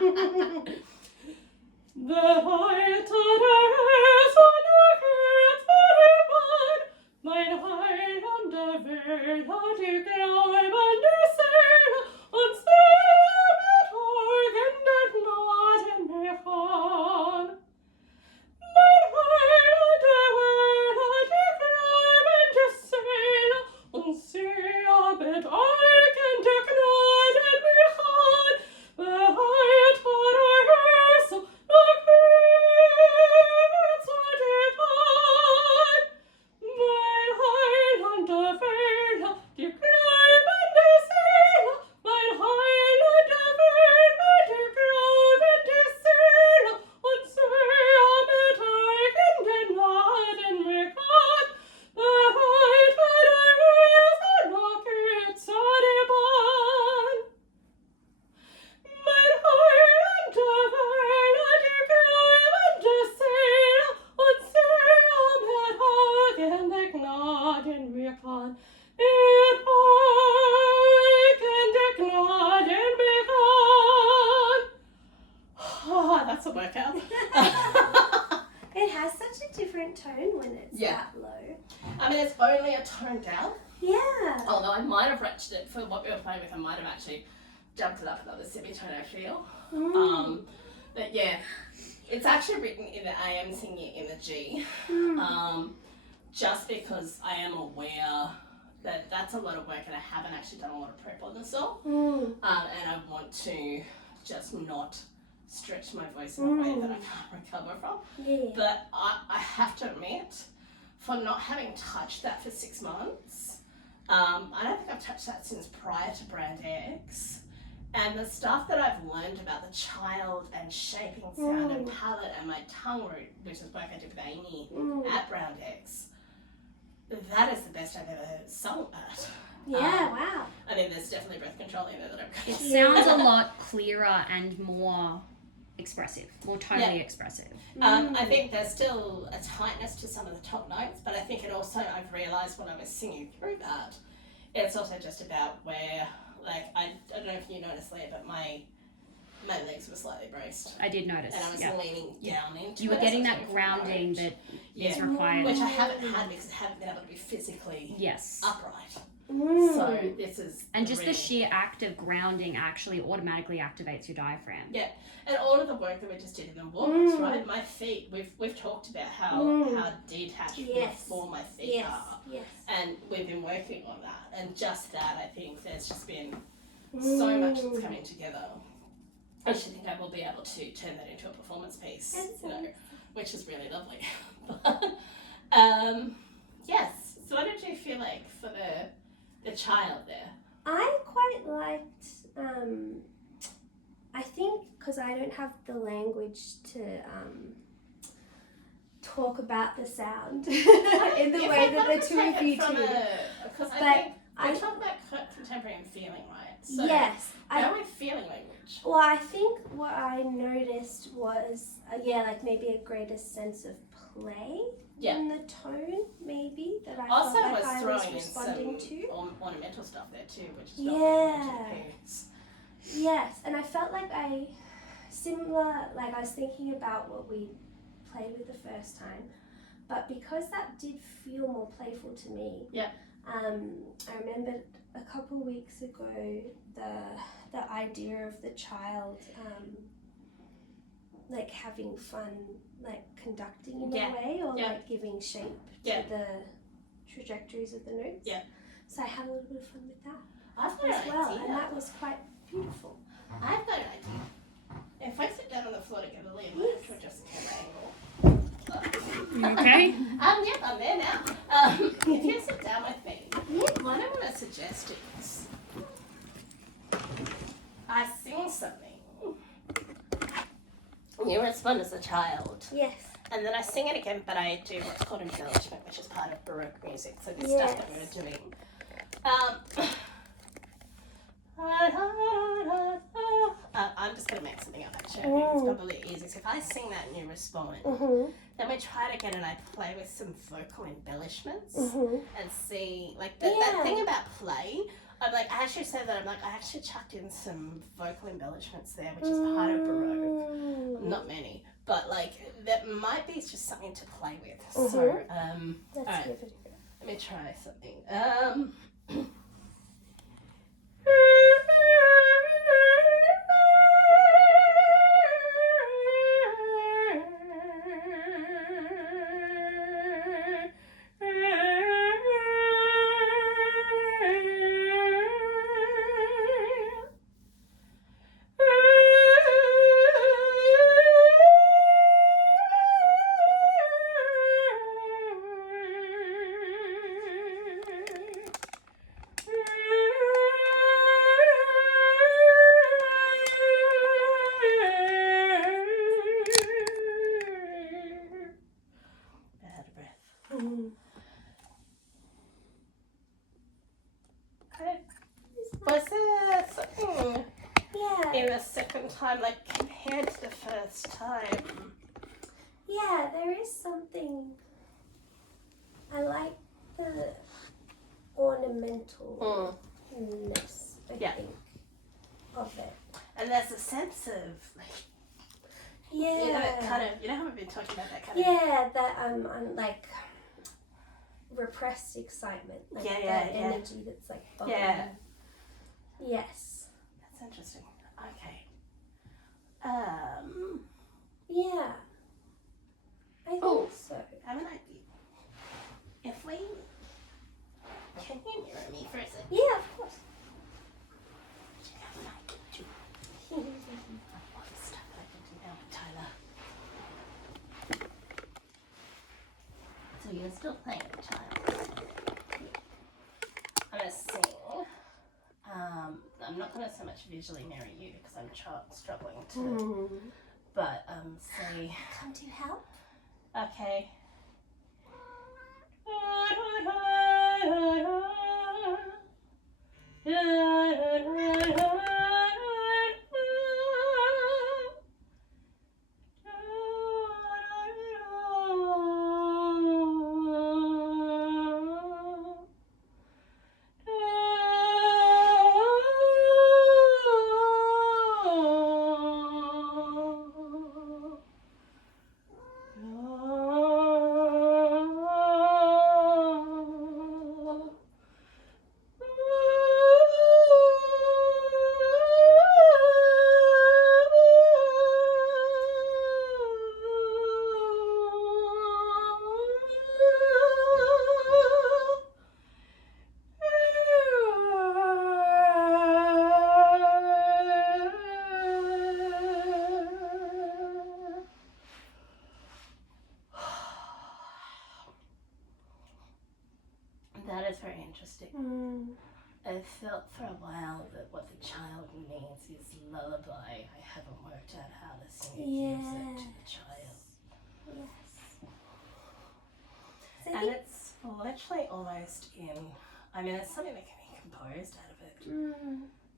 Mein Heiland der Welt hat die Gläubende Seele und Seele mit heugenden Gnaden mich an. Mein Heiland der Welt hat die Gläubende Seele und Seele mit heugenden Gnaden mich an. Bereit war Jesus nach Herz und die Bahn. Mein Heiland der Welt, die gläubende Seele, mein Heiland der Welt, die gläubende Seele, und sehr mit eigenen Gnaden mich an. Bereit war der Herr, noch geht's an die Bahn. Mein Heiland der Welt, die gläubende Seele, und sehr mit eigenen Gnaden mich an. Mit eigenen Gnaden mich an. Oh, that's a workout. It has such a different tone when it's Yeah. that low. I mean, it's only a tone down. Yeah. Although I might have ratcheted it for what we were playing with. I might have actually jumped it up another semitone, I feel. But yeah, it's actually written in the A, I'm singing it in the G. Just because I am aware that that's a lot of work and I haven't actually done a lot of prep on the song. And I want to just not stretch my voice in a way that I can't recover from. Yeah. But I have to admit, for not having touched that for 6 months, I don't think I've touched that since prior to Brand X. And the stuff that I've learned about the child and shaping sound and palette and my tongue root, which is work I did with Amy at Brand X, that is the best I've ever sung at. Yeah, wow. I mean, there's definitely breath control in there that I've It got. sounds a lot clearer and more expressive, more tonally expressive. I think there's still a tightness to some of the top notes, but I think it also, I've realised when I was singing through that, it's also just about where, like, I don't know if you noticed, Leah, but my legs were slightly braced. I did notice. And I was leaning down into You were it, getting so I was that going grounding forward. that is required. Which I haven't had because I haven't been able to be physically Yes. upright. So this is And just the really- sheer act of grounding actually automatically activates your diaphragm. Yeah, and all of the work that we just did in the walks, right? My feet, we've talked about how detached before my feet are, Yes. and we've been working on that. And just that, I think there's just been so much that's coming together. I actually think I will be able to turn that into a performance piece, which is really lovely. But, yes. So what did you feel like for the child there? I quite liked, I think, because I don't have the language to talk about the sound in the way that the two of you do. Because I But think we're talking about contemporary and feeling, right? So yes. go with feeling language. Well, I think what I noticed was, like maybe a greater sense of play in the tone, maybe, that I Also felt like was I was throwing in responding some to. ornamental stuff there too, which is not really into the parents. Yes, and I felt like I was thinking about what we played with the first time, but because that did feel more playful to me. Yeah. I remembered a couple of weeks ago the idea of the child like having fun, like conducting in a way, or like giving shape to the trajectories of the notes. Yeah. So I had a little bit of fun with that I've got as an well, idea. and that was quite beautiful. I've got an idea. If I sit down on the floor together, Liam, I have to adjust the camera angle. You okay? Yep, I'm there now. If you sit down with me, what I want to suggest is I sing something. You respond as a child. Yes. And then I sing it again, but I do what's called embellishment, which is part of Baroque music. So this stuff that we were doing. I'm just going to make something up actually. I think it's probably easy. So if I sing that and you respond, then we try it again and I play with some vocal embellishments and see, like that thing about play, I'm like, I actually said that, I'm like, I actually chucked in some vocal embellishments there, which is part of Baroque. Not many, but like, that might be just something to play with. So, Let's alright, give it a go. let me try something. Bad breath. Was there something Yeah. in the second time, like compared to the first time? Yeah, there is something. I like the ornamentalness, I Yeah. think, of it. And there's a sense of, like, Yeah. you know, it kind of, you know how we've been talking about that kind of. Yeah, that I'm like repressed excitement, like Yeah, that yeah. energy that's like bubbling. Yeah. Yes. That's interesting. Okay. Yeah. I think Oh. so. I have an idea. If we, can you mirror me for a second? Yeah, of course. I have an idea too. All the stuff that I can do now with Tyler. So you're still playing with child. I'm gonna sing. I'm not gonna so much visually mirror you because I'm struggling to. But say. Come to help. Okay. That is very interesting. I felt for a while that what the child needs is lullaby. I haven't worked out how to sing it music to the child. Yes. So And it's literally almost in, I mean, it's something that can be composed out of it.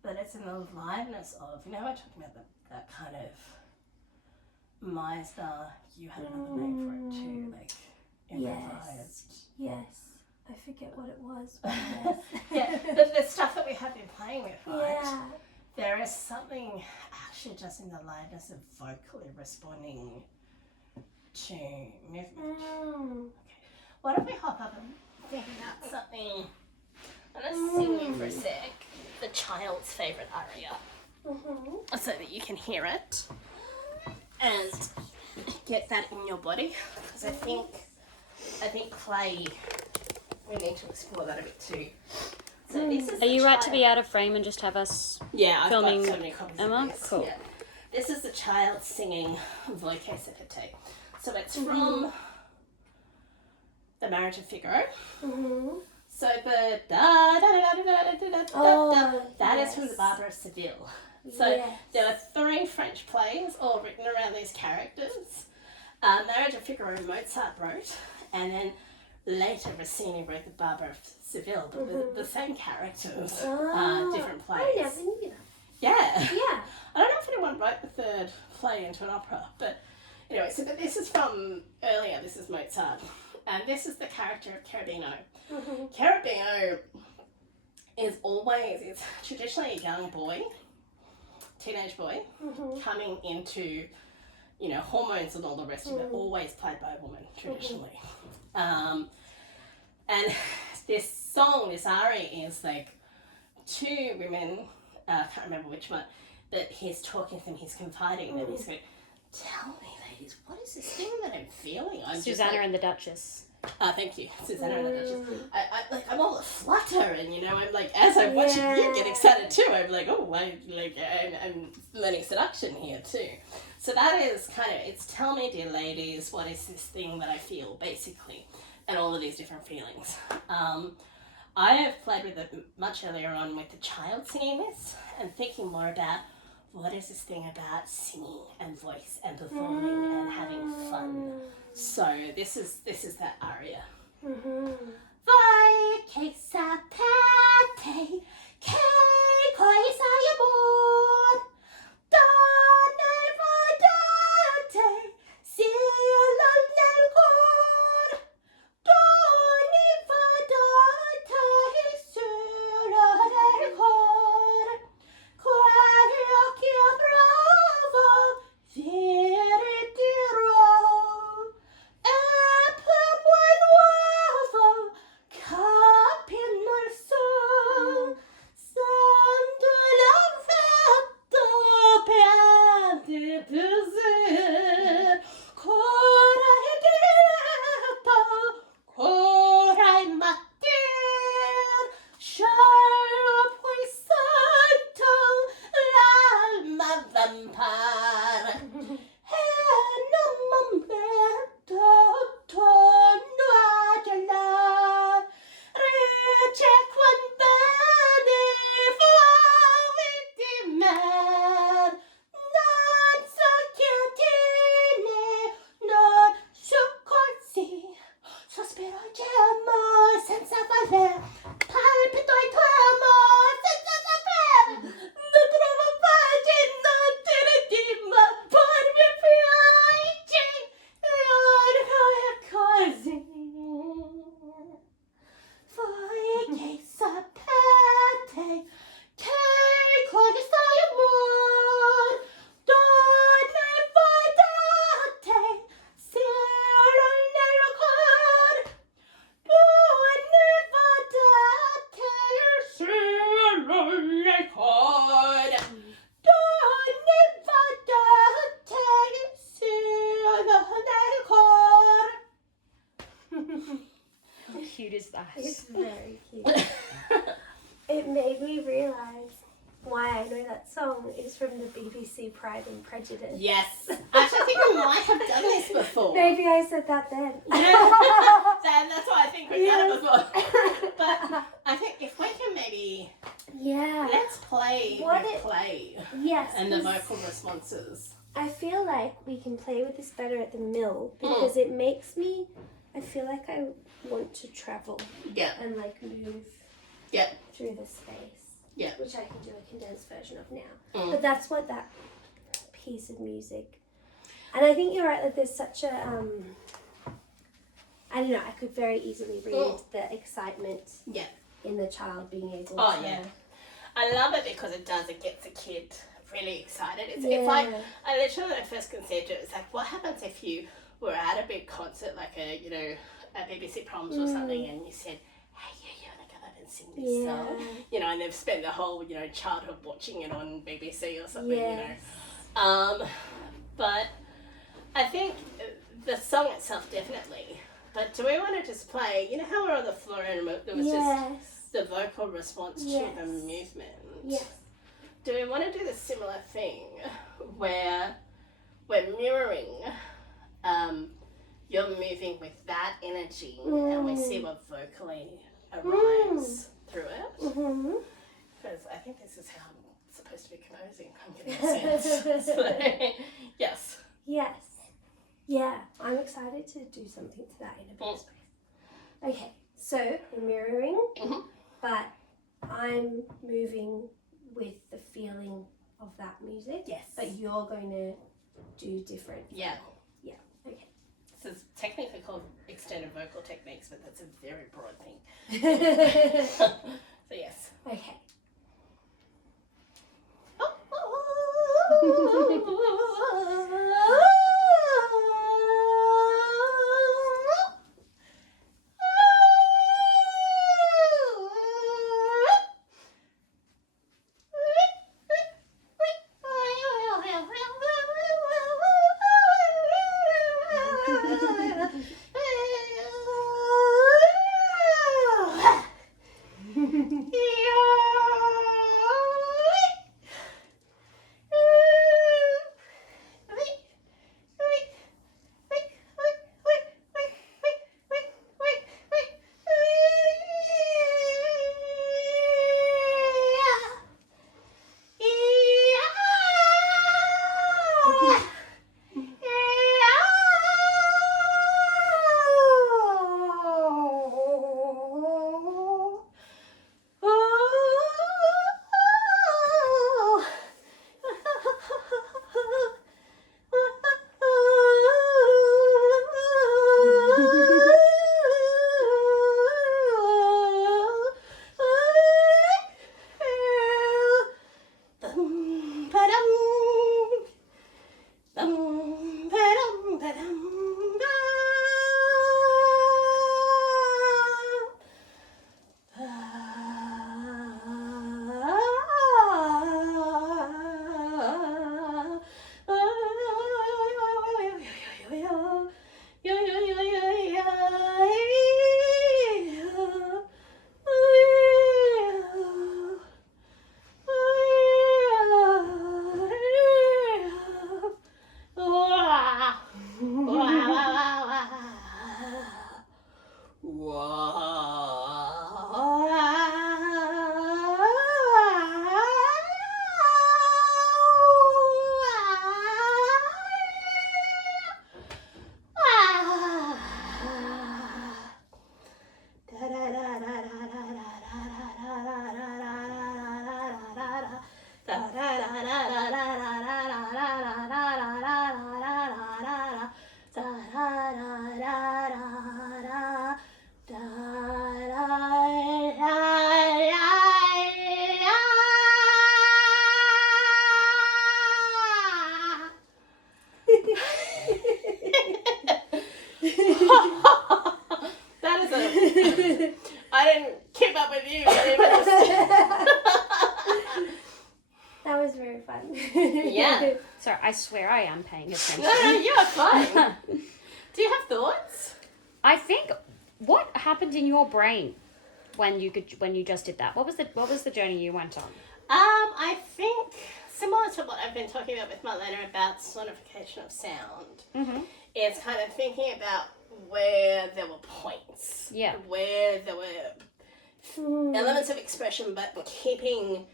But it's in the liveness of, you know, we're talking about that kind of Meisner, you had another name for it too, like improvised. Yes. I forget what it was. But yes. Yeah, the stuff that we have been playing with, right? Yeah. There is something actually just in the liveness of vocally responding to movement. Okay. What if we hop up and think about something? I'm going to sing you for a sec the child's favourite aria so that you can hear it and get that in your body, because I think play, we need to explore that a bit too. So this is Are you right to be out of frame and just have us filming I've got so many copies Emma? of this. Cool. Yeah. This is the child singing Voce Secate. So it's from The Marriage of Figaro. So the da da da da da da da da, that is from the Barber of Seville. So there are 3 French plays all written around these characters. Marriage of Figaro Mozart wrote, and then later Rossini wrote the Barber of Seville, but the same characters, different plays. I never knew that. Yeah. Yeah. I don't know if anyone wrote the 3rd play into an opera, but anyway, so but this is from earlier, this is Mozart, and this is the character of Cherubino. Cherubino it's traditionally a young boy, teenage boy, coming into, hormones and all the rest of it, always played by a woman, traditionally. And this song, this aria is like two women, I can't remember which one, but he's talking to them, he's confiding, and he's going, tell me, ladies, what is this thing that I'm feeling? Susanna and the Duchess. Thank you, Susanna and the Duchess. I'm all aflutter, and I'm like, as I'm watching you get excited too, I'm like, I'm learning seduction here too. So that is it's tell me, dear ladies, what is this thing that I feel, basically, and all of these different feelings. I have played with it much earlier on with the child singing this, and thinking more about what is this thing about singing and voice and performing and having fun. So this is that aria. Vai che sapete che cosa è amor, donne vadate solo nel cor, donne vadate solo nel cor, quello che provo vi ridirò. Cute is that? It's very cute. It made me realise why I know that song is from the BBC Pride and Prejudice. Yes. Actually, I think we might have done this before. Maybe I said that then. Yeah. That's why I think we've done it before. But I think if we can maybe... Yeah. Let's play play. Yes. And the vocal responses. I feel like we can play with this better at the mill because it makes me... I feel like I want to travel. Yeah. And move through the space. Yeah. Which I can do a condensed version of now. But that's what that piece of music... And I think you're right that there's such a... I don't know, I could very easily read the excitement in the child being able to... Oh, yeah. I love it because it gets a kid really excited. It's like, I literally, when I first conceived it, it's like, what happens if you were at a big concert, like a BBC Proms or something, and you said, hey, you want to come up and sing this song? And they've spent the whole, childhood watching it on BBC or something, But I think the song itself, definitely. But do we want to just play, how we're on the floor and there was just the vocal response to the movement? Yes. Do we want to do the similar thing where we're mirroring, you're moving with that energy and we see what vocally arrives through it? Because I think this is how I'm supposed to be composing. I'm getting a sense. So, yes. Yes. Yeah, I'm excited to do something to that in a bit of space. Okay, so we're mirroring, but I'm moving with the feeling of that music. Yes. But you're going to do different. Yeah. Yeah, okay. This is technically called extended vocal techniques, but that's a very broad thing. So So yes. Okay. That is a. I didn't keep up with you. That was very fun. Yeah. Sorry, I swear I am paying attention. No, you're fine. Do you have thoughts? I think what happened in your brain when you just did that? What was the journey you went on? I think similar to what I've been talking about with Marlena about sonification of sound. Mm-hmm. It's kind of thinking about where there were points. Yeah. Where there were elements of expression, but keeping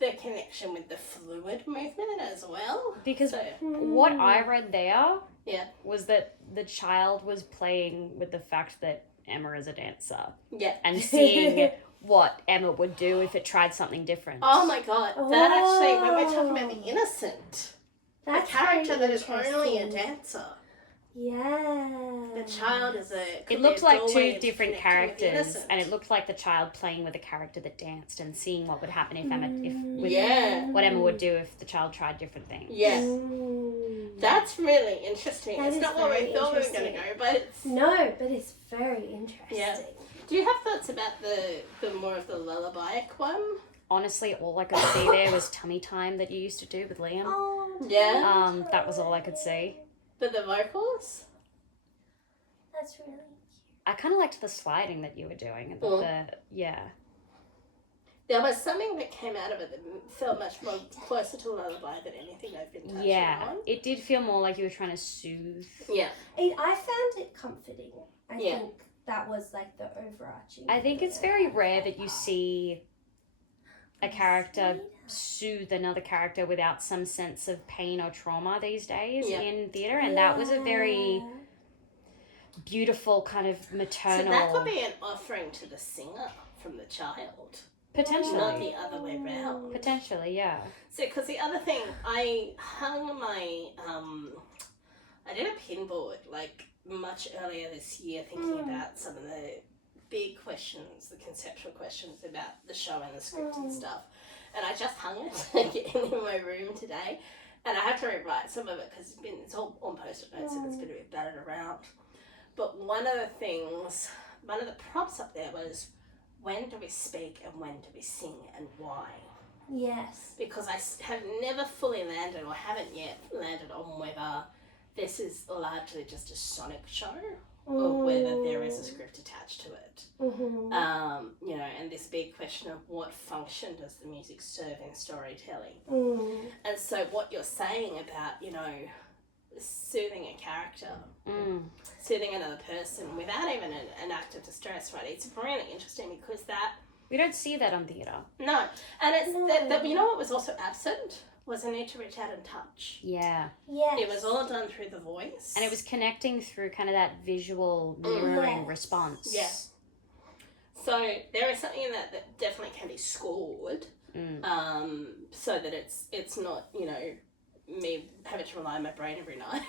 the connection with the fluid movement as well. Because So, what I read there yeah. was that the child was playing with the fact that Emma is a dancer Yeah. and seeing what Emma would do if it tried something different. Oh my god. That actually, when we're talking about the innocent, That's a character very that is only a interesting. dancer. Yeah. The child is It looked like two different connecting with the characters, innocent. and it looked like the child playing with a character that danced and seeing what would happen if Yeah. what Emma would do if the child tried different things. Yeah. Mm. That's really interesting. That it's is not where very we thought we were going to interesting. go, but it's... No, but it's very interesting. Yeah. Do you have thoughts about the more of the lullaby one? Honestly, all I could see there was tummy time that you used to do with Liam. Oh, Yeah. That was all I could see. But the vocals? that's really cute. I kind of liked the sliding that you were doing. And yeah. There was something that came out of it that felt much more closer to lullaby than anything I've been touching Yeah. on. It did feel more like you were trying to soothe. Yeah. I found it comforting. I Yeah. think that was like the overarching. I think it's very rare that you see a character soothe another character without some sense of pain or trauma these days Yeah. in theatre, and that was a very beautiful kind of maternal. So that could be an offering to the singer from the child. Potentially. Not the other way round. Potentially, yeah. So, because the other thing, I hung my, I did a pinboard like much earlier this year thinking about some of the big questions, the conceptual questions about the show and the script and stuff. And I just hung it in my room today, and I have to rewrite some of it because it's all on post-it notes and it's been a bit battered around. But one of the prompts up there was, when do we speak and when do we sing and why? Yes. Because I have never fully landed, or haven't yet landed on whether this is largely just a sonic show or whether there is a script attached to it. You know, and this big question of what function does the music serve in storytelling? And so what you're saying about, you know, soothing a character, soothing another person without even an act of distress, right? It's really interesting because that... We don't see that on theatre. No. And it's that you know what was also absent? Was a need to reach out and touch. Yeah. Yes. It was all done through the voice. And it was connecting through kind of that visual mirroring response. Yeah. So there is something in that definitely can be scored, so that it's not, you know, me having to rely on my brain every night.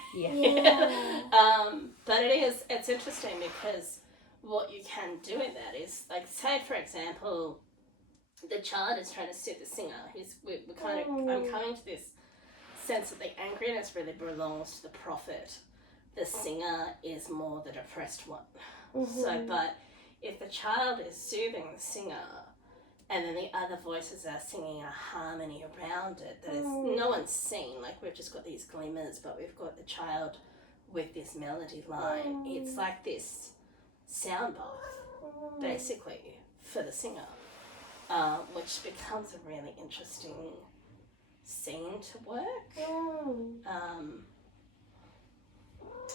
But it's interesting because what you can do with that is, like, say for example, the child is trying to soothe the singer. I'm coming to this sense that the angriness really belongs to the prophet. The singer is more the depressed one. So, but if the child is soothing the singer, and then the other voices are singing a harmony around it that is no one's seen, like we've just got these glimmers, but we've got the child with this melody line. It's like this sound bath, basically, for the singer, which becomes a really interesting scene to work.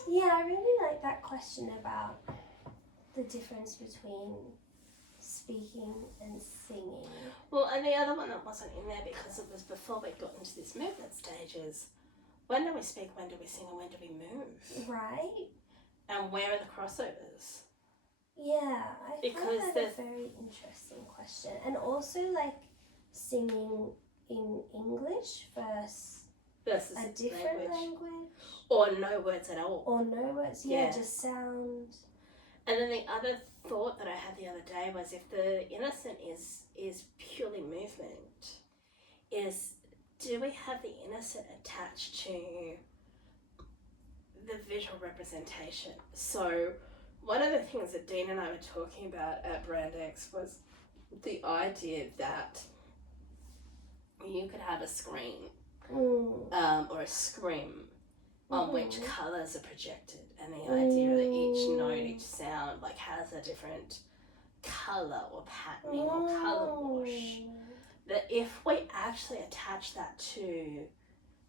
Yeah, I really like that question about the difference between speaking and singing. Well, and the other one that wasn't in there because it was before we got into this movement stage is, when do we speak, when do we sing, and when do we move? Right. And where are the crossovers? Yeah, I Because find that a very interesting question. And also, like, singing in English versus a different language. Or no words at all. Or no words, just sound. And then the other thought that I had the other day was, if the innocent is purely movement, do we have the innocent attached to the visual representation? So one of the things that Dean and I were talking about at Brand X was the idea that you could have a screen or a scrim on which colours are projected, and the idea that each note, each sound, like, has a different colour or patterning or colour wash. That if we actually attach that to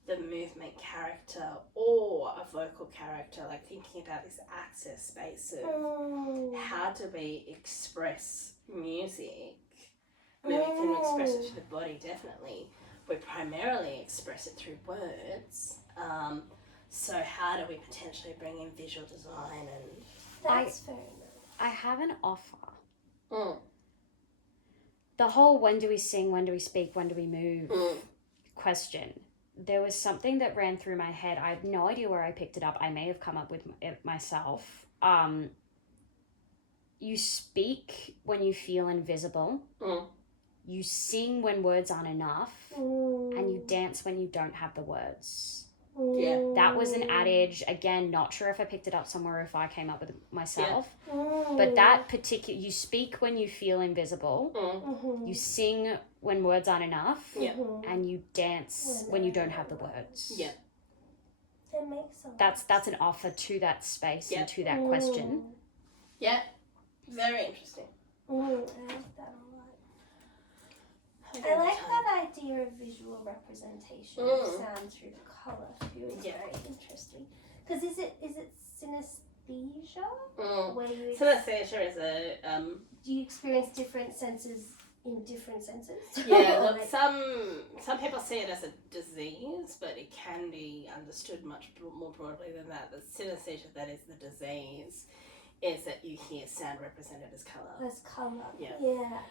the movement character or a vocal character, like thinking about this access space of how do we express music? I mean, we can express it through the body, definitely. We primarily express it through words. So how do we potentially bring in visual design and... That's very nice. I have an offer. The whole when do we sing, when do we speak, when do we move question. There was something that ran through my head. I have no idea where I picked it up. I may have come up with it myself. You speak when you feel invisible. You sing when words aren't enough. And you dance when you don't have the words. Yeah. That was an adage. Again, not sure if I picked it up somewhere or if I came up with it myself. But that particular, you speak when you feel invisible. You sing when words aren't enough. And you dance when you don't have the words. Yeah. It makes sense. That's an offer to that space and to that question. Yeah. Very interesting. I like that a lot. I like that idea of visual representation of sound through the colour too. It's very interesting. Because is it synesthesia? Where you synesthesia is a... do you experience different senses in different senses? Yeah, look, some people see it as a disease, but it can be understood much more broadly than that. The synesthesia, that is the disease, is that you hear sound represented as colour. As colour. Yeah.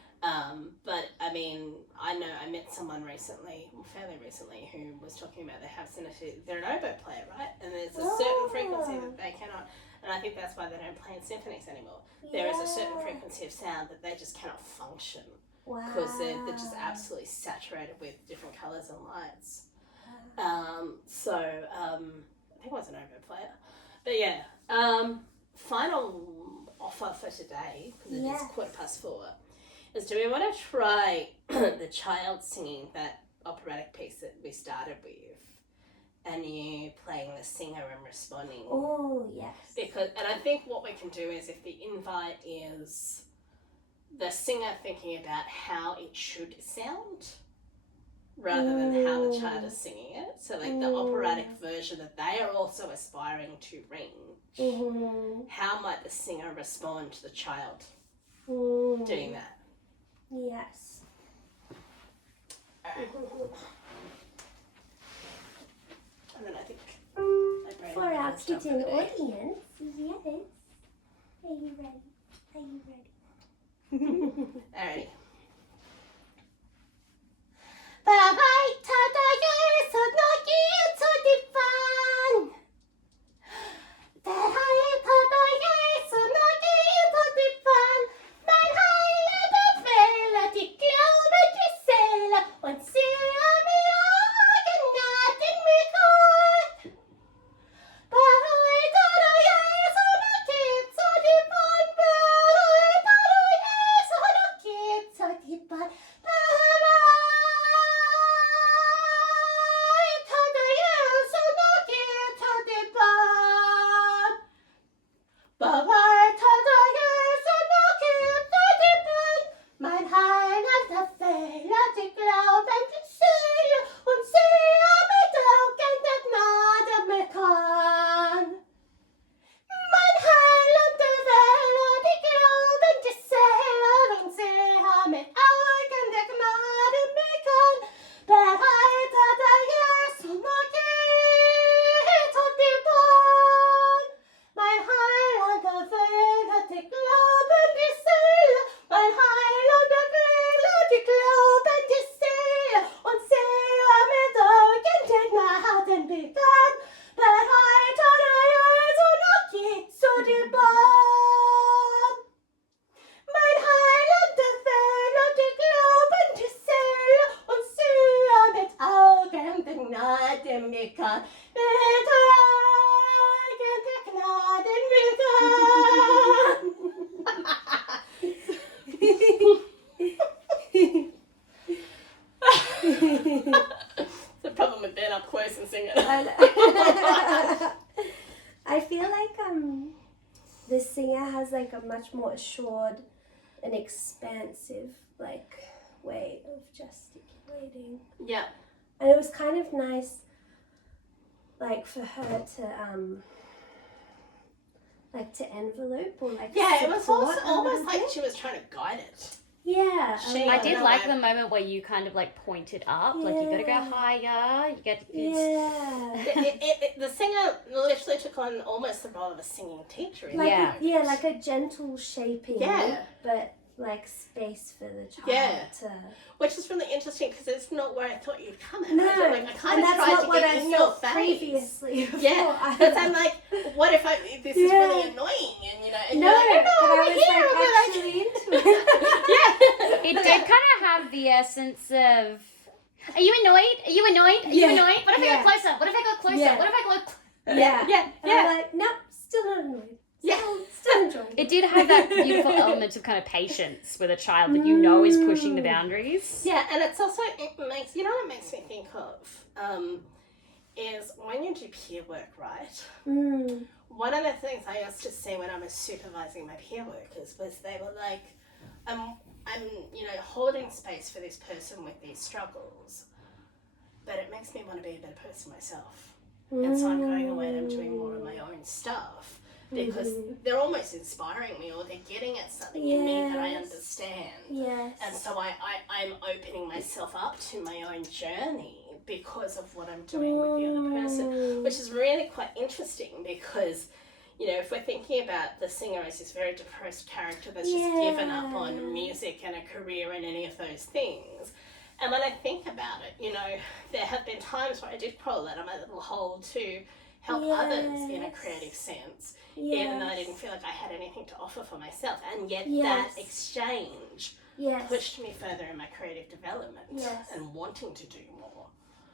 But I mean, I met someone recently, fairly recently, who was talking about they have synesthesia. They're an oboe player, right? And there's a certain frequency that they cannot. And I think that's why they don't play in symphonies anymore. There is a certain frequency of sound that they just cannot function because they're just absolutely saturated with different colours and lights. I think I was an oboe player. But yeah, final offer for today, because it is 4:15, is do we want to try the child singing that operatic piece that we started with, and you playing the singer and responding? Oh, yes. And I think what we can do is, if the invite is the singer thinking about how it should sound rather than how the child is singing it, so like the operatic version that they are also aspiring to ring, how might the singer respond to the child doing that? Yes. And then I think for our kitten audience, yes. Are you ready? Are you ready? Alrighty. The problem with being up close and singing. I feel like the singer has like a much more assured and expansive like way of gesticulating. Yeah. And it was kind of nice, like for her to like to envelope or like it was also support almost like she was trying to guide it. Yeah. I did like the moment where you kind of like pointed up, like you gotta go higher, you get... The singer literally took on almost the role of a singing teacher. Like like a gentle shaping, but like space for the child to... Which is really interesting because it's not where I thought you'd come at. No, I kind of tried to get in your face. Previously. Yeah, because I'm like, what if this is really annoying? And and no, you're like, but I was actually into it. It did kind of have the essence of, are you annoyed? Are you annoyed? Are you annoyed? What if I go closer? What if I go closer? Yeah. What if I go... And I'm like, nope, still not annoyed. Still enjoying it. did have that beautiful element of kind of patience with a child that you know is pushing the boundaries. Yeah, and it's also, it makes, what it makes me think of is when you do peer work, right? One of the things I used to see when I was supervising my peer workers was they were like, I'm holding space for this person with these struggles, but it makes me want to be a better person myself. And so I'm going away and I'm doing more of my own stuff. Because they're almost inspiring me, or they're getting at something in me that I understand. Yes. And so I'm opening myself up to my own journey because of what I'm doing with the other person, which is really quite interesting because, if we're thinking about the singer as this very depressed character that's just given up on music and a career and any of those things, and when I think about it, there have been times where I did crawl out of my little hole to help others in a creative sense, even though I Yes. didn't feel like I had anything to offer for myself. And yet Yes. that exchange Yes. pushed me further in my creative development Yes. and wanting to do more.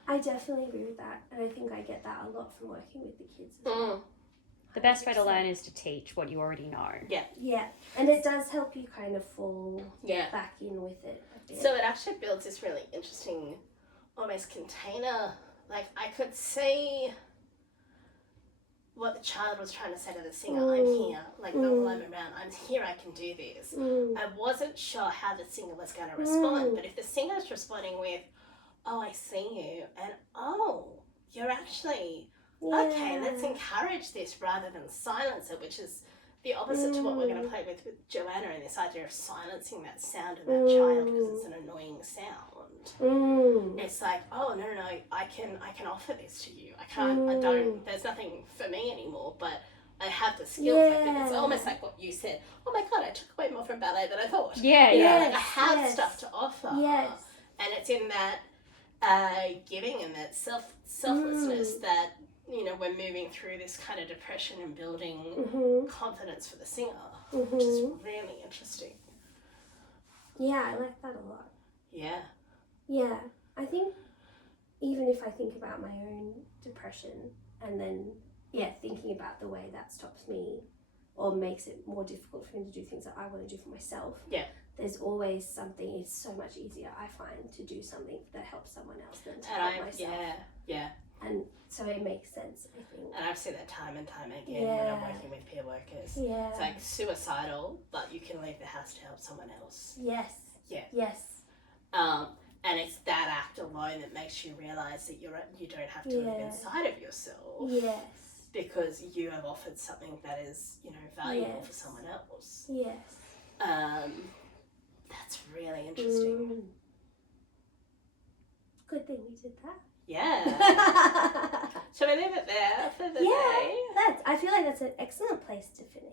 I definitely agree with that, and I think I get that a lot from working with the kids as well. The best way to learn is to teach what you already know. Yeah, and it does help you kind of fall Yeah. back in with it a bit. So it actually builds this really interesting, almost container. Like, I could see what the child was trying to say to the singer. I'm here. Like, not while I'm around. I'm here. I can do this. I wasn't sure how the singer was going to respond. But if the singer's responding with, oh, I see you. And, oh, you're actually... Okay, let's encourage this rather than silence it, which is the opposite to what we're going to play with Joanna, and this idea of silencing that sound in that child because it's an annoying sound. It's like, oh, no, I can offer this to you. I don't, there's nothing for me anymore, but I have the skills. I think it's almost like what you said. Oh my God, I took away more from ballet than I thought. Yeah, You know, yeah. like I have stuff to offer. Yes. And it's in that giving and that selflessness that, you know, we're moving through this kind of depression and building confidence for the singer, which is really interesting. Yeah, I like that a lot. Yeah. Yeah, I think even if I think about my own depression and then, thinking about the way that stops me or makes it more difficult for me to do things that I want to do for myself. Yeah. There's always something, it's so much easier, I find, to do something that helps someone else than to help myself. Yeah. And so it makes sense, I think. And I've seen that time and time again when I'm working with peer workers. Yeah. It's like suicidal, but you can leave the house to help someone else. Yes. Yeah. Yes. And it's that act alone that makes you realise that you don't have to live inside of yourself. Yes. Because you have offered something that is, you know, valuable for someone else. Yes. That's really interesting. Good thing we did that. Yeah. Shall we leave it there for the day? I feel like that's an excellent place to finish.